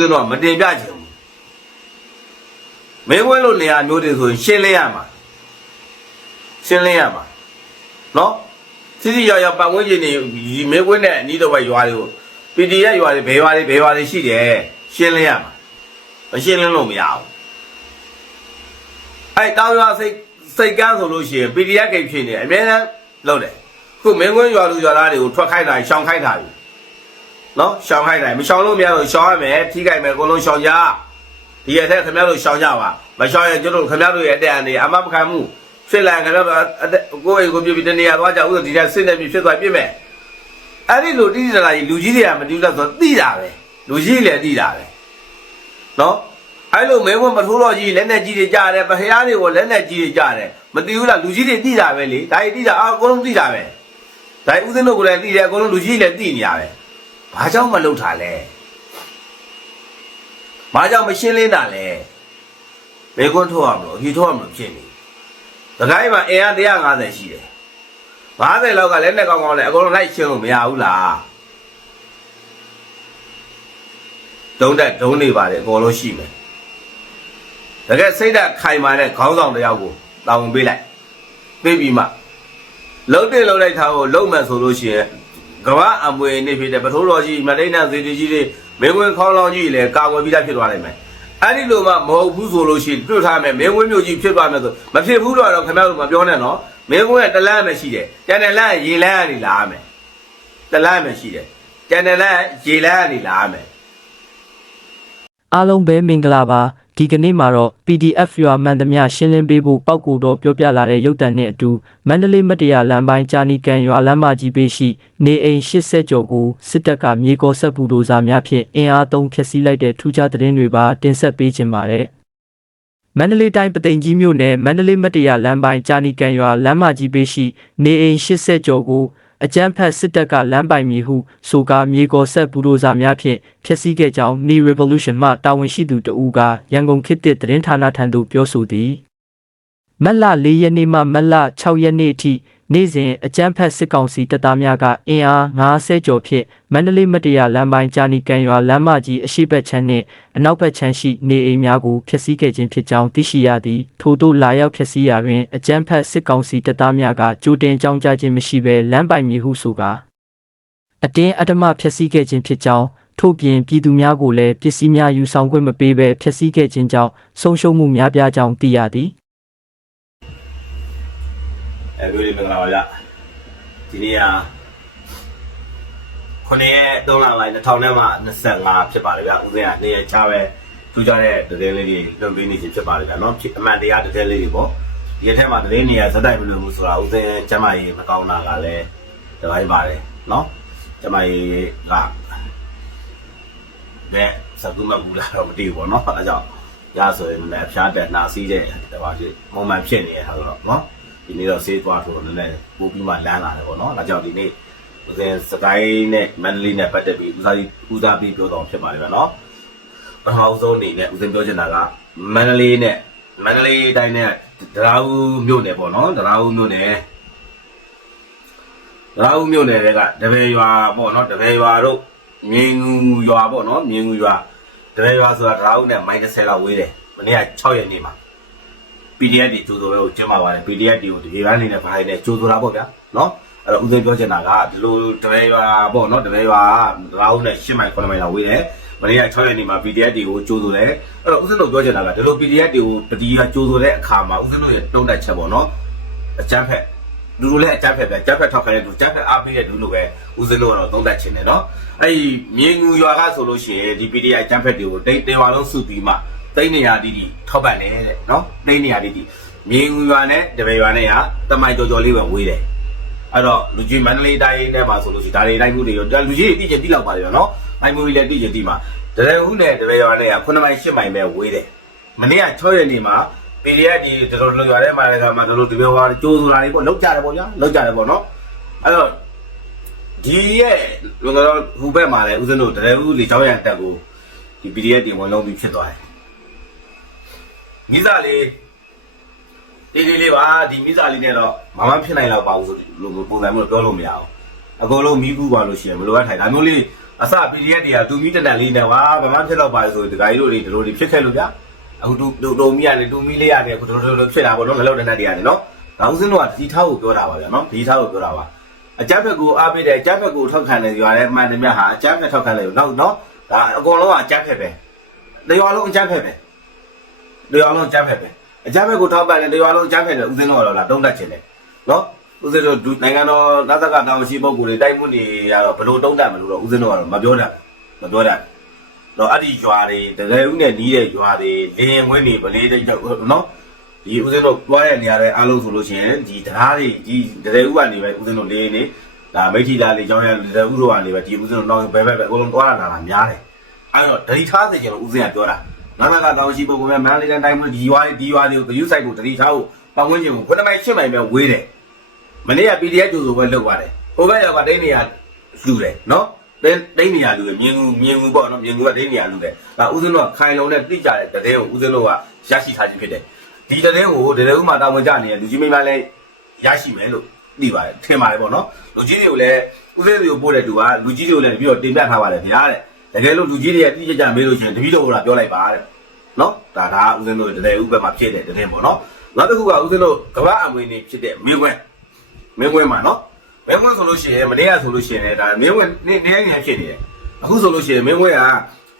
ဦးဇင်းတို့ကမတင်ပြချင်ဘူးမင်းဝဲလို့နေရာမျိုးတွေဆိုရင်ရှင်းလင်းရမှာရှင်းလင်းရမှာနော်စီစီရောက်ရောက်ပတ်ဝန်းကျင်နေဒီမင်းဝဲနဲ့အနီးတော့ဘက်ရွာတွေကို PDF ရွာတွေဘယ်ရွာတွေဘယ်ရွာတွေရှိတယ်ရှင်းလင်းရမှာမရှင်းလင်းလို့မရဘူးအဲ့တောင်ရွာစိတ်စိတ်ကန်းဆိုလို့ရှိရင် PDF ကိဖြစ်နေအများနဲ့လုပ်တယ်ခုမင်းကွင်းရွာလူရွာသားတွေကိုထွက်ခိုင်းတာရှောင်ခိုင်းတာပြီ နော်ရှောင်းခိုင်းတယ်မရှောင်းလို့မရတော့ရှောင်းရမယ်ထိခိုက်မယ်အကုန်လုံးရှောင်းကြဒီရက်ထက်ခင်ဗျားတို့ရှောင်းကြပါမရှောင်းရင်ကျွန်တော်တို့ခင်ဗျားတို့ရဲ့အတက်အနေအမမခံမှုဖြစ်လာရင်ခင်ဗျားတို့အတက်ကိုယ့်အိမ်ကိုပြပြီးတနေရာသွားကြဥစ္စာဒီတက်စစ်နေပြီဖြစ်သွားပြစ်မယ်အဲ့ဒီလိုတိတိကျကျကြီးလူကြီးတွေကမတူတော့ဆိုသိတာပဲလူကြီးလည်းသိတာပဲနော်အဲ့လိုမဲဝင်မထိုးတော့ကြီးလက်နဲ့ကြီးတွေကြားတယ်ဗဟရားတွေကိုလက်နဲ့ကြီးတွေကြားတယ်မသိဘူးလားလူကြီးတွေသိတာပဲလေဒါကြီးသိတာအာအကုန်လုံးသိတာပဲဒါကြီးဦးစင်းတို့ကလည်းသိတယ်အကုန်လုံးလူကြီးလည်းသိနေရပဲ ဘာကြောင့်မလုပ်တာလဲဘာကြောင့်မရှင်းလင်းတာလဲဘေကွန်းထုတ်ရမလို့အဖြေထုတ်ရမလို့ဖြစ်နေတခိုင်းမှာအင်အား150ရှိတယ်50လောက်ကလည်းနဲ့ကောင်းကောင်းလဲအကုန်လုံးလိုက်ရှင်းလို့မရဘူးလားဒုံးတက်ဒုံးနေပါတယ်အကုန်လုံးရှိမယ်တကယ်စိတ်ဓာတ်ခိုင်မာတဲ့ခေါင်းဆောင်တစ်ယောက်ကိုတာဝန်ပေးလိုက်ပေးပြီးမှလုံးတင်လုံးလိုက်ထားကိုလုံးမှန်ဆိုလို့ရှိရင် ကမ္ဘာအမွေနေဖြစ်တဲ့ပထိုးတော်ကြီးမတိန်နာဇေတီကြီးတွေမင်းဝင်ခေါင်းလောင်းကြီးလည်းကာကွယ်ပြီးသားဖြစ်သွားနိုင်မယ်အဲ့ဒီလိုမှမဟုတ်ဘူးဆိုလို့ရှိရင်တွေ့ထားမယ်မင်းဝင်မျိုးကြီးဖြစ်သွားမယ်ဆိုမဖြစ်ဘူးတော့တော့ခင်ဗျားတို့မပြောနဲ့နော်မင်းဝင်ကတလန်းပဲရှိတယ်ကျန်တဲ့လန်းကရေလန်းကနေလာရမယ်တလန်းပဲရှိတယ်ကျန်တဲ့လန်းကရေလန်းကနေလာရမယ်အားလုံးပဲမင်္ဂလာပါ ဒီကနေ့မှာတော့ PDF ရွာမှန်သမျှရှင်းလင်းပေးဖို့ပောက်ကူတော့ပြောပြလာတဲ့ရုပ်တံနဲ့အတူမန္တလေးမတရားလမ်းပိုင်းကြာနီကန်ရွာလမ်းမကြီးပေးရှိနေအိမ်80ကျော်ကိုစစ်တပ်ကမြေကောဆက်ဘူးတို့စားများဖြင့်အင်အားသုံးဖျက်ဆီးလိုက်တဲ့ထူးခြားသတင်းတွေပါတင်ဆက်ပေးခြင်းပါတယ်မန္တလေးတိုင်းပသိမ်ကြီးမြို့နယ်မန္တလေးမတရားလမ်းပိုင်းကြာနီကန်ရွာလမ်းမကြီးပေးရှိနေအိမ်80ကျော်ကို အကြမ်းဖက်စစ်တပ်ကလမ်းပိုင်မည်ဟုဆိုကာမြေကောဆက်ဘူးတို့စားများဖြင့်ဖျက်ဆီးခဲ့ကြောင်း New Revolution မှတာဝန်ရှိသူတဦးကရန်ကုန်ခေတ်သစ်သတင်းဌာနထံသို့ပြောဆိုသည်မက်လ၄ရက်နေ့မှမက်လ6ရက်နေ့အထိ နေ့စဉ်အကြမ်းဖက်စစ်ကောင်စီတပ်သားများကအင်အား90ကျော်ဖြင့်မန္တလေးမတရားလမ်းပိုင်းကြာနီကန်ရွာလမ်းမကြီးအရှိတ်ချမ်းနှင့်အနောက်ဘက်ချမ်းရှိနေအိမ်များကိုဖျက်ဆီးခဲ့ခြင်းဖြစ်ကြောင်းသိရှိရသည်ထို့သို့လာရောက်ဖျက်ဆီးရာတွင်အကြမ်းဖက်စစ်ကောင်စီတပ်သားများကကြိုတင်ကြောင်းကြားခြင်းမရှိဘဲလမ်းပိုင်မည်ဟုဆိုကာအတင်းအဓမ္မဖျက်ဆီးခဲ့ခြင်းဖြစ်ကြောင်းထို့ပြင်ပြည်သူများကိုလည်းပစ္စည်းများယူဆောင်ခွင့်မပေးဘဲဖျက်ဆီးခဲ့ခြင်းကြောင့်ဆုံးရှုံးမှုများပြားကြောင်းသိရသည် အဲမျိုးလေးမင်္ဂလာပါဗျဒီနေ့ကခုနှစ်ရက်3လပိုင်း2000နဲ့မှ25ဖြစ်ပါလေဗျဦးစင်းကနေရက်ချပဲထူးခြားတဲ့သတင်းလေးတွေလွန်ပေးနေခြင်းဖြစ်ပါလေဗျနော်ဖြစ်အမှန်တရားသတင်းလေးတွေပေါ့ဒီရက်ထဲမှာသတင်းနေရဇက်တိုက်မလို့ဘူးဆိုတာဦးစင်းကျမကြီးမကောင်းတာကလည်းတပိုင်းပါတယ်နော်ကျမကြီးကဘယ်စကူမကူလာတော့မသိဘူးပေါ့နော်အဲကြောင့်ရဆိုရင်လည်းအဖျားတက်နှာစီးတဲ့တပါးကြီးပုံမှန်ဖြစ်နေတဲ့ဟာဆိုတော့နော် ဒီနေ့တော့ဆေးသွားထိုးတော့လည်းပို့ပြီးမှလမ်းလာတယ်ပေါ့နော်။ဒါကြောင့်ဒီနေ့ဦးဇင်စကိုင်းနဲ့မန္တလေးနဲ့ပတ်သက်ပြီးဦးစားဦးစားပြီးပြောတော့ဖြစ်ပါလိမ့်မယ်နော်။ပထမဆုံးအနေနဲ့ဦးဇင်ပြောချင်တာကမန္တလေးနဲ့မန္တလေးတိုင်းနဲ့ဒရာဦးမြို့နယ်ပေါ့နော်။ဒရာဦးမြို့နယ်ဒရာဦးမြို့နယ်တွေကတပည့်ရွာပေါ့နော်။တပည့်ရွာတို့မြင်းငူရွာပေါ့နော်။မြင်းငူရွာတပည့်ရွာဆိုတာဒရာဦးနဲ့မိုင်30လောက်ဝေးတယ်။မနေ့က6ရက်နေ့မှာ PDF တွေကြိုးဆိုပဲကိုကျင်းပါပါတယ် PDF တွေကိုဒီပိုင်းနေနဲ့ဘာနေနဲ့ကြိုးဆိုတာပေါ့ဗျာနော်အဲ့တော့ဦးသိန်းပြောချင်တာကဒီလိုတပည့်ရွာပေါ့နော်တပည့်ရွာငါးဦးနဲ့10မိုင်9မိုင်လောက်ဝေးတယ်မနေ့က6ရက်နေ့မှာ PDF တွေကိုကြိုးဆိုတယ်အဲ့တော့ဦးသိန်းတို့ပြောချင်တာကဒီလို PDF တွေကိုပတီးကကြိုးဆိုတဲ့အခါမှာဦးသိန်းတို့ရဲ့တုံးတက်ချက်ပေါ့နော်အကြမ်းဖက်လူလူလည်းအကြမ်းဖက်ပဲအကြမ်းဖက်ထောက်ခံတဲ့လူအကြမ်းဖက်အားပေးတဲ့လူလိုပဲဦးသိန်းတို့ကတော့သုံးသက်ချင်တယ်နော်အဲ့ဒီမြေငူရွာကဆိုလို့ရှိရင်ဒီ PDF အကြမ်းဖက်တွေကိုတိတ်တေဝါလုံးစုပြီးမှ တိတ်နေရာတီးတီထောက်ပံ့တယ်တဲ့နော်တိတ်နေရာတီးတီမြေငူရွာနဲ့တပည့်ရွာနဲ့ကတမိုင်ကြော်ကြော်လေးပဲဝေးတယ်အဲ့တော့လူကြီးမန္တလေးတိုင်းနဲ့မှာဆိုလို့ရှိရင်ဒါတွေတိုင်းမှုတွေရောဒါလူကြီးတွေသိချင်သိလောက်ပါလေနော်တိုင်းမှုတွေလည်းသိချင်သိမှာတရဟုနဲ့တပည့်ရွာနဲ့က9မိုင်10မိုင်ပဲဝေးတယ်မနေ့က6ရက်နေ့မှာ PDF ဒီတော်တော်ရွာထဲမှာလည်းကမှတော်တော်ဒီပြောဟာကြိုးဆိုတာတွေပေါ့လောက်ကြတယ်ပေါ့ဗျာလောက်ကြတယ်ပေါ့နော်အဲ့တော့ဒီရဲ့လောကတော့ဟူဘက်မှာလည်းဦးဇင်းတို့တရဟုလေချောင်းရံတက်ကိုဒီ PDF တင်ဝင်လုံးပြီးဖြစ်သွားတယ် မိသားလေးဒီလေးလေးပါဒီမိသားလေးနဲ့တော့မမဖြစ်နိုင်တော့ပါဘူးဆိုလို့ပုံစံမျိုးပြောလို့မရအောင်အကုန်လုံးမိကူပါလို့ရှိရင်ဘယ်လိုကထိုင်ဒါမျိုးလေးအစ PDF တွေကတူမီတနက်လေးနဲ့ဝါဘာမှဖြစ်တော့ပါဆိုဒီဂိုင်းတို့တွေဒီလိုတွေဖြစ်ခဲ့လို့ဗျာအခုတူတူတူမီရတယ်တူမီလေးရတယ်အခုတို့တို့ဖြစ်တာပေါ့နော်ငလောက်တနက်တွေရတယ်နော်ဒါဦးစင်းတို့ကဒီထားကိုပြောတာပါဗျာနော်ဒီထားကိုပြောတာပါအကြမ်းဖက်ကိုအားပေးတယ်အကြမ်းဖက်ကိုထောက်ခံတယ်ရွာထဲမှန်တယ်မြတ်ဟာအကြမ်းဖက်ထောက်ခံတယ်နော်နော်ဒါအကုန်လုံးကအကြမ်းဖက်ပဲတရွာလုံးအကြမ်းဖက်ပဲ တရွာလုံးအကြမ်းဖက်ပဲအကြမ်းဖက်ကိုထောက်ပံ့တယ်တရွာလုံးအကြမ်းဖက်တယ်ဦးစင်းတို့ကတော့လာတုံးတက်ချင်တယ်နော်ဦးစင်းတို့နိုင်ငံတော်နာသကတောင်ရှိပုဂ္ဂိုလ်တွေတိုက်မှုတွေကတော့ဘလို့တုံးတက်မလို့တော့ဦးစင်းတို့ကတော့မပြောတတ်မပြောတတ်တော့အဲ့ဒီရွာတွေတကယ်ဦးနဲ့နီးတဲ့ရွာတွေလင်းဝင်းတွေဗလေးတိတ်တော့နော်ဒီဦးစင်းတို့တွားတဲ့နေရာတွေအားလုံးဆိုလို့ရှိရင်ဒီတရားတွေဒီတကယ်ဦးကနေပဲဦးစင်းတို့လင်းနေဒါမိထီလာလေးကြောင်းရတကယ်ဦးတို့ကနေပဲဒီဦးစင်းတို့တော့ဘယ်ဘက်ပဲအကုန်လုံးတွားလာတာများတယ်အဲ့တော့ဒတိထားစေချင်လို့ဦးစင်းကပြောတာ နာနာကတောင်းရှိပုံကမန်းလေးတိုင်းမှာဒီရွာတွေဒီရွာတွေကိုဂယူဆိုင်ကိုဒတိထားကိုပတ်ဝန်းကျင်ကိုခုနမိုင်ရှင်းမိုင်ပဲဝေးတယ်မနေ့က PDF ကြိုဆိုပဲလုပ်သွားတယ်ဟိုဘက်ရောက်ကတိတ်နေရလှူတယ်နော်တင်းတင်းနေရလူတွေမြင်ဘူးမြင်ဘူးပေါ့နော်မြင်ဘူးကတင်းနေရလူတွေဒါဦးစင်းတို့ကခိုင်လုံနဲ့တိကျတဲ့တည်င်းကိုဦးစင်းတို့ကရရှိထားခြင်းဖြစ်တယ်ဒီတည်င်းကိုတည်င်းဥမာတာဝန်ကြနေတဲ့လူကြီးမိန်းမလည်းရရှိမယ်လို့သိပါတယ်ထင်ပါတယ်ပေါ့နော်လူကြီးတွေကိုလည်းဦးစင်းတွေကိုပို့တဲ့သူကလူကြီးတွေကိုလည်းပြီးတော့တင်ပြထားပါတယ်ဗျာတဲ့ တကယ်လို့လူကြီးတွေရဲ့တိကျကျမေးလို့ရှိရင်တပည့်တော်ကပြောလိုက်ပါတဲ့နော်ဒါဒါဦးစင်းတို့တည်င်းဥဘက်မှာဖြစ်တဲ့တည်င်းပေါ့နော်နောက်တစ်ခုကဦးစင်းတို့ကမ္ဘာအမွေနေဖြစ်တဲ့မြေခွန်းမြေခွန်းမှာနော်မင်းဝင်းဆိုလို့ရှိရင်မနေ့ကဆိုလို့ရှိရင်လည်းဒါမင်းဝင်းနေနေနေဖြစ်နေတယ်အခုဆိုလို့ရှိရင်မင်းဝင်းက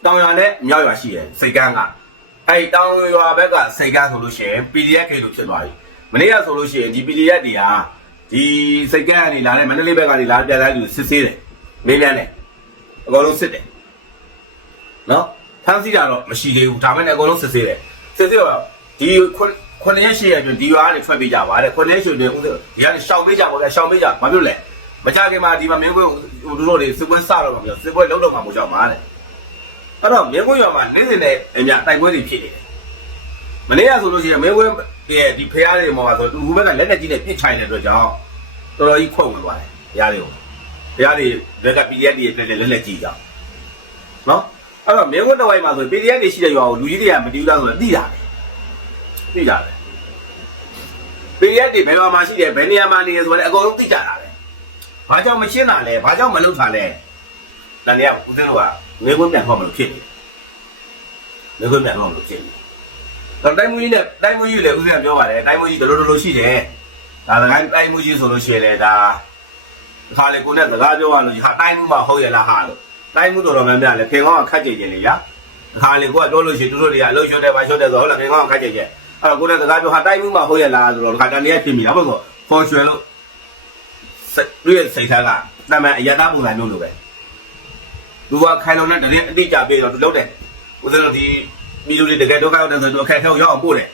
တောင်ရွာနဲ့မြောက်ရွာရှိတယ်စိတ်ကန်းကအဲ့တောင်ရွာဘက်ကစိတ်ကန်းဆိုလို့ရှိရင် PDF ကေလို့ဖြစ်သွားပြီမနေ့ကဆိုလို့ရှိရင်ဒီ PDF တွေဟာဒီစိတ်ကန်းကနေလာတဲ့မန္တလေးဘက်ကနေလာပြန်လာသူစစ်ဆေးတယ်မင်းပြန်တယ်အကုန်လုံးစစ်တယ် နော်ဖမ်းဆီးတာတော့မရှိသေးဘူးဒါမှလည်းအကုန်လုံးစစ်ဆေးတယ်စစ်ဆေးတော့ဒီခွန်းခွန်းရက်ရှိရအတွင်းဒီရွာကနေထွက်ပြေးကြပါတဲ့ခွန်းရက်ရှိအတွင်းဦးဒီကနေရှောင်ပေးကြပါဗျာရှောင်ပေးကြဘာဖြစ်လဲမကြခင်မှာဒီမှာမင်းကွင်းဟိုတို့တွေစစ်ပွဲစတော့မှာပြောစစ်ပွဲလုံးလုံးမှာမို့ကြောက်မှာတဲ့အဲ့တော့မင်းကွင်းရွာမှာနေ့စဉ်နဲ့အမြတိုက်ပွဲတွေဖြစ်နေတယ်မနေ့ကဆိုလို့ရှိရင်မင်းကွင်းရဲ့ဒီဖရားတွေမှာဆိုသူဘက်ကလက်နဲ့ကြီးနဲ့ပြစ်ချိုင်တဲ့အတွက်ကြောင့်တော်တော်ကြီးခွင့်ဝင်သွားတယ်ဖရားတွေကိုဖရားတွေဘက်က PDF တွေတက်တယ်လက်လက်ကြီးကြောင်နော် အဲ့တော့မင်းကွင်းတစ်ဝိုက်မှာဆို PDF တွေရှိတဲ့ရွာကိုလူကြီးတွေကမတီးဘူးလားဆိုတော့တိတာပဲတိတာပဲ PDF တွေဘယ်မှာရှိတယ်ဘယ်နေရာမှာနေရဆိုတော့အကုန်လုံးသိကြတာပဲဘာကြောင့်မရှင်းတာလဲဘာကြောင့်မလုပ်တာလဲတန်တရားဦးစင်းတို့ကမေခွန်းပြန်ခေါ်မလို့ဖြစ်နေမေခွန်းပြန်ခေါ်မလို့ဖြစ်နေတော့တိုင်းမူကြီးနဲ့တိုင်းမူကြီးလည်းဦးစင်းကပြောပါတယ်တိုင်းမူကြီးဒလိုဒလိုရှိတယ်ဒါစကိုင်းတိုင်းမူကြီးဆိုလို့ရှိရင်လေဒါခါလေကိုနဲ့စကားပြောရလို့ဟာတိုင်းမူမှာဟုတ်ရလားဟာလို့ တိုင်းမူတော်တော်များများလည်းခင်ကောင်းကခတ်ကြင်ကြင်လေရာခါလေကိုကပြောလို့ရှိရင်သူတို့တွေကအလုပ်ရှုံးတယ်ပါရှုံးတယ်ဆိုဟုတ်လားခင်ကောင်းကခတ်ကြင်ကြင်အဲ့တော့ကိုနဲ့စကားပြောဟာတိုင်းမူမှာဟုတ်ရလားဆိုတော့ခါတန်တရားဖြစ်မိတာဘယ်ဆိုခေါ်ရွှဲလို့စိတ်သူ့ရဲ့စိတ်ထားကတမန်အယတာပုံစံမျိုးလိုပဲသူကခိုင်လုံတဲ့တရင်အတိအကျပေးတော့သူလုပ်တယ်ဦးဇင်းတို့ဒီမိလူတွေတကယ်ဒုက္ခရောက်တဲ့ဆိုတော့အခက်အခဲကိုရောက်အောင်ပို့တယ်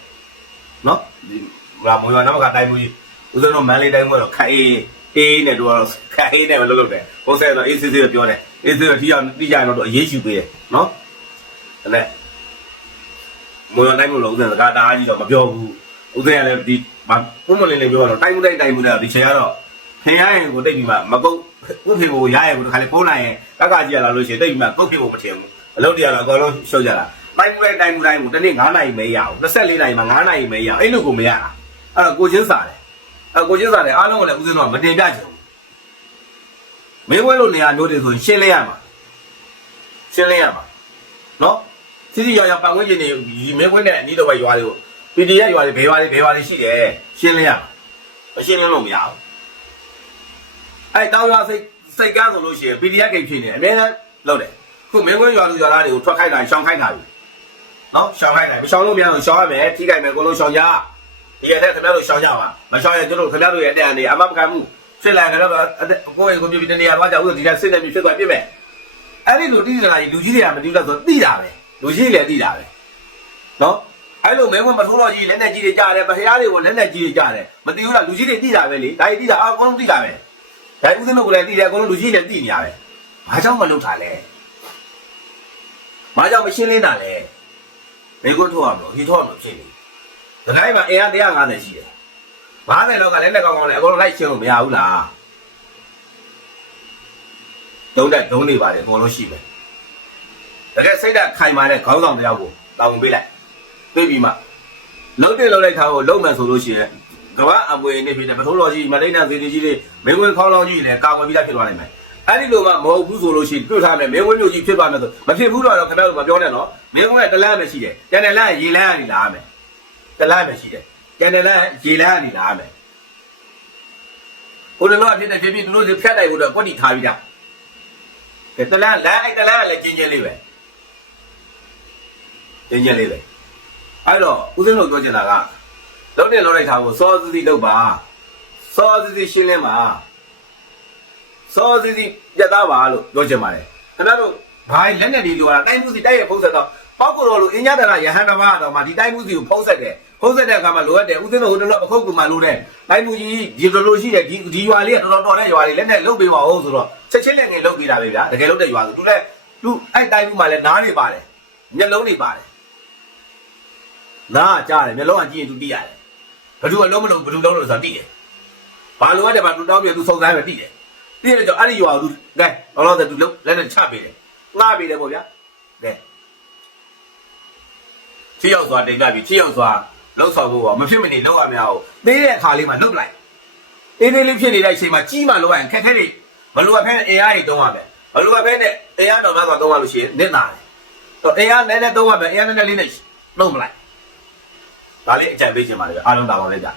နော်ဒီဘာမွေးရနမကတိုင်းမူကြီးဦးဇင်းတို့မန်လေးတိုင်းမွေးတော့ခိုင်အေး အေးနဲ့တော့ခိုင်အေးနဲ့မလုပ်လုပ်တယ်ဘုဆဲတော့အေးစစ်စစ်ပြောတယ်အေးစစ်တော့ဒီအောင်တိကျတော့အရေးယူပေးတယ်နော်ဒါနဲ့မွေးရတိုင်းမွေးလို့ဦးဇင်းစကားတအားကြီးတော့မပြောဘူးဦးဇင်းကလည်းဒီဘာပုံမလင်းလေးပြောတော့တိုင်းမူတိုင်းတိုင်းမူတိုင်းဒီချိန်ကတော့ခင်ရရင်ကိုတိတ်ပြီးမှမကုတ်ဥဖေကိုရရကိုတခါလေပိုးလိုက်ရင်ကကကြီးရလာလို့ရှိရင်တိတ်ပြီးမှကုတ်ဖေကိုမထင်ဘူးအလုပ်တရားတော့အကောင်လုံးရှုပ်ကြတာတိုင်းမှုတိုင်းတိုင်းမှုတိုင်းကိုတစ်နေ့9နိုင်မဲရအောင်24နိုင်မှာ9နိုင်မဲရအောင်အဲ့လိုကိုမရတာအဲ့တော့ကိုချင်းစားတယ် အဲ့ကိုချင်းစားတယ်အားလုံးကလည်းဦးစင်းတော့မတင်ပြချင်ဘူးမင်းဝဲလို့နေရာမျိုးတွေဆိုရင်ရှင်းလဲရမှာရှင်းလဲရမှာနော်စီစီရောင်ရောင်ပတ်ဝန်းကျင်တွေမင်းဝဲနဲ့နီးတော့ပဲရွာတွေကို PDF ရွာတွေဘယ်ရွာတွေဘယ်ရွာတွေရှိတယ်ရှင်းလဲရမှာမရှင်းလဲလို့မရဘူးအဲ့တောင်းရွာစိတ်စိတ်ကားဆိုလို့ရှိရင် PDF ကိဖြစ်နေအများနဲ့လောက်တယ်ခုမင်းကွင်းရွာလူရွာသားတွေကိုထွက်ခိုင်းတာရှောင်းခိုင်းတာပြီနော်ရှောင်းခိုင်းတယ်မရှောင်းလို့မရအောင်ရှောင်းရမယ်ထိခိုက်မယ်ကိုလုံးရှောင်းကြ ဒီရက်ထက်ခင်ဗျားတို့ရှောင်းကြပါမရှောင်းရင်တို့ခင်ဗျားတို့ရဲ့အတက်အနေအမမကန်မှုဖြစ်လာကြတော့ကိုယ့်ရဲ့ကိုပြပြနေရသွားကြဦးဒီကစစ်နေပြီဖြစ်သွားပြစ်မယ်အဲ့ဒီလိုတိကျတာကြီးလူကြီးတွေကမတိတော့ဆိုသိတာပဲလူကြီးတွေလည်းသိတာပဲနော်အဲ့လိုမဲခွန်းမထိုးတော့ကြီးလက်နဲ့ကြီးတွေကြားတယ်ဗဟရားတွေကိုလက်နဲ့ကြီးတွေကြားတယ်မသိဘူးလားလူကြီးတွေသိတာပဲလေဒါကြီးသိတာအကုန်လုံးသိတာပဲဒါဥစဉ်တို့ကလည်းတည်တယ်အကုန်လုံးလူကြီးလည်းတည်နေရပဲ။ဘာကြောင့်မလုပ်တာလဲ။ဘာကြောင့်မရှင်းလင်းတာလဲ။မိကုတ်ထုတ်ရမလို့ဟီထုတ်ရမလို့ဖြစ်နေ။ ဒီတိုင်းမှာအင်အား150ရှိတယ်။50လောက်ကလည်းလက်ကောင်းကောင်းလည်းအကုန်လုံးလိုက်ရှင်းလို့မရဘူးလား။တုံးတက်ဒုံးနေပါတယ်အကုန်လုံးရှိမယ်။တကယ်စိတ်ဓာတ်ခိုင်မာတဲ့ခေါင်းဆောင်တရားကိုတောင်းပေးလိုက်။သိပြီမှလုံးတင်လုံးလိုက်ထားဖို့လုံးမယ်ဆိုလို့ရှိရင်ကမ္ဘာအမွေနေဖြစ်တဲ့ပထိုးတော်ကြီးမလိမ့်နာစီတီကြီးတွေမင်းဝင်ခေါင်းလောင်းကြီးလည်းကာဝယ်ပြီးသားဖြစ်သွားနိုင်မယ်အဲ့ဒီလိုမှမဟုတ်ဘူးဆိုလို့ရှိရင်ပြုတ်ထားမယ်မင်းဝင်းမျိုးကြီးဖြစ်သွားမယ်ဆိုမဖြစ်ဘူးတော့ခင်ဗျားတို့မပြောနဲ့နော်မင်းဝင်းကတလန့်ပဲရှိတယ်ကျန်တယ်လန့်ရေလန့်ကနေလာမယ် တလန့်ပဲရှိတယ်ကျန်တယ်လန့်ရေလန့်ကနေလာမယ်ဟိုတော့ဖြစ်တယ်ဖြစ်ဖြစ်သူတို့ဖြတ်တိုက်ဖို့တော့ကွက်တီထားပြီးသားကဲတလန့်လန့်အဲ့တလန့်ကလည်းကျင်းချင်းလေးပဲကျင်းချင်းလေးပဲအဲ့တော့ဦးစင်းတို့ပြောချင်တာကလုံးနဲ့လုံးလိုက်ထားဖို့စောစည်းစည်းလုပ်ပါစောစည်းစည်းရှင်းလင်းပါစောစီစီပြတ်သားပါလို့ပြောချင်ပါတယ်ခင်ဗျားတို့ဘာလက်နဲ့ဒီလိုကတိုင်းမှုစီတိုက်ရဲ့ဖုံးဆက်တော့ ပောက်ကိုတော်လို့အင်းညတကရဟန္တာဘာတော့မှဒီတိုင်းမှုစီကိုဖုံးဆက်တယ်ဖုံးဆက်တဲ့အခါမှာလိုအပ်တယ်ဦးသိန်းတို့ဟိုတလောပခုတ်ကူမှလိုတဲ့တိုင်းမှုကြီးဒီလိုလိုရှိတယ်ဒီဒီရွာလေးကတော်တော်တော်တဲ့ရွာလေးလက်နဲ့လုတ်ပေးပါဦးဆိုတော့ချက်ချင်းလက်ငယ်လုတ်ပေးတာပဲဗျာတကယ်လုတ်တဲ့ရွာဆိုသူလည်းသူအဲ့တိုင်းမှုမှလည်းနားနေပါတယ်မျက်လုံးတွေပါတယ်နားကြားတယ်မျက်လုံးကကြည့်ရင်သူသိရတယ်ဘယ်သူအလုံးမလုံးဘယ်သူလုံးလို့ဆိုတာသိတယ်ဘာလိုအပ်တယ်ဘာသူတောင်းပြသူစုံစမ်းပဲသိတယ်သိရတော့အဲ့ဒီရွာကိုသူကဲတော့တော့သူလုံးလက်နဲ့ချပေးတယ်ငှားပေးတယ်ပေါ့ဗျာကဲ ချီရောက်စွာတင်ကြပြီချီရောက်စွာလှုပ်ဆောင်ဖို့ကမဖြစ်မနေလောက်ရမရအောင်သေးတဲ့အခါလေးမှာလှုပ်လိုက်အေးသေးလေးဖြစ်နေတဲ့အချိန်မှာကြီးမှလောက်ရရင်ခက်ခဲတွေမလိုအပ်ဖဲနဲ့အင်အားတွေတုံးရမယ်မလိုအပ်ဖဲနဲ့အင်အားတော်များစွာတုံးရလို့ရှိရင်နစ်နာတယ်တော့အင်အားနည်းနည်းတုံးရမယ်အင်အားနည်းနည်းလေးနဲ့နှုတ်မလိုက်ဒါလေးအကြံပေးချင်ပါလေအားလုံးတာဝန်လိုက်ကြ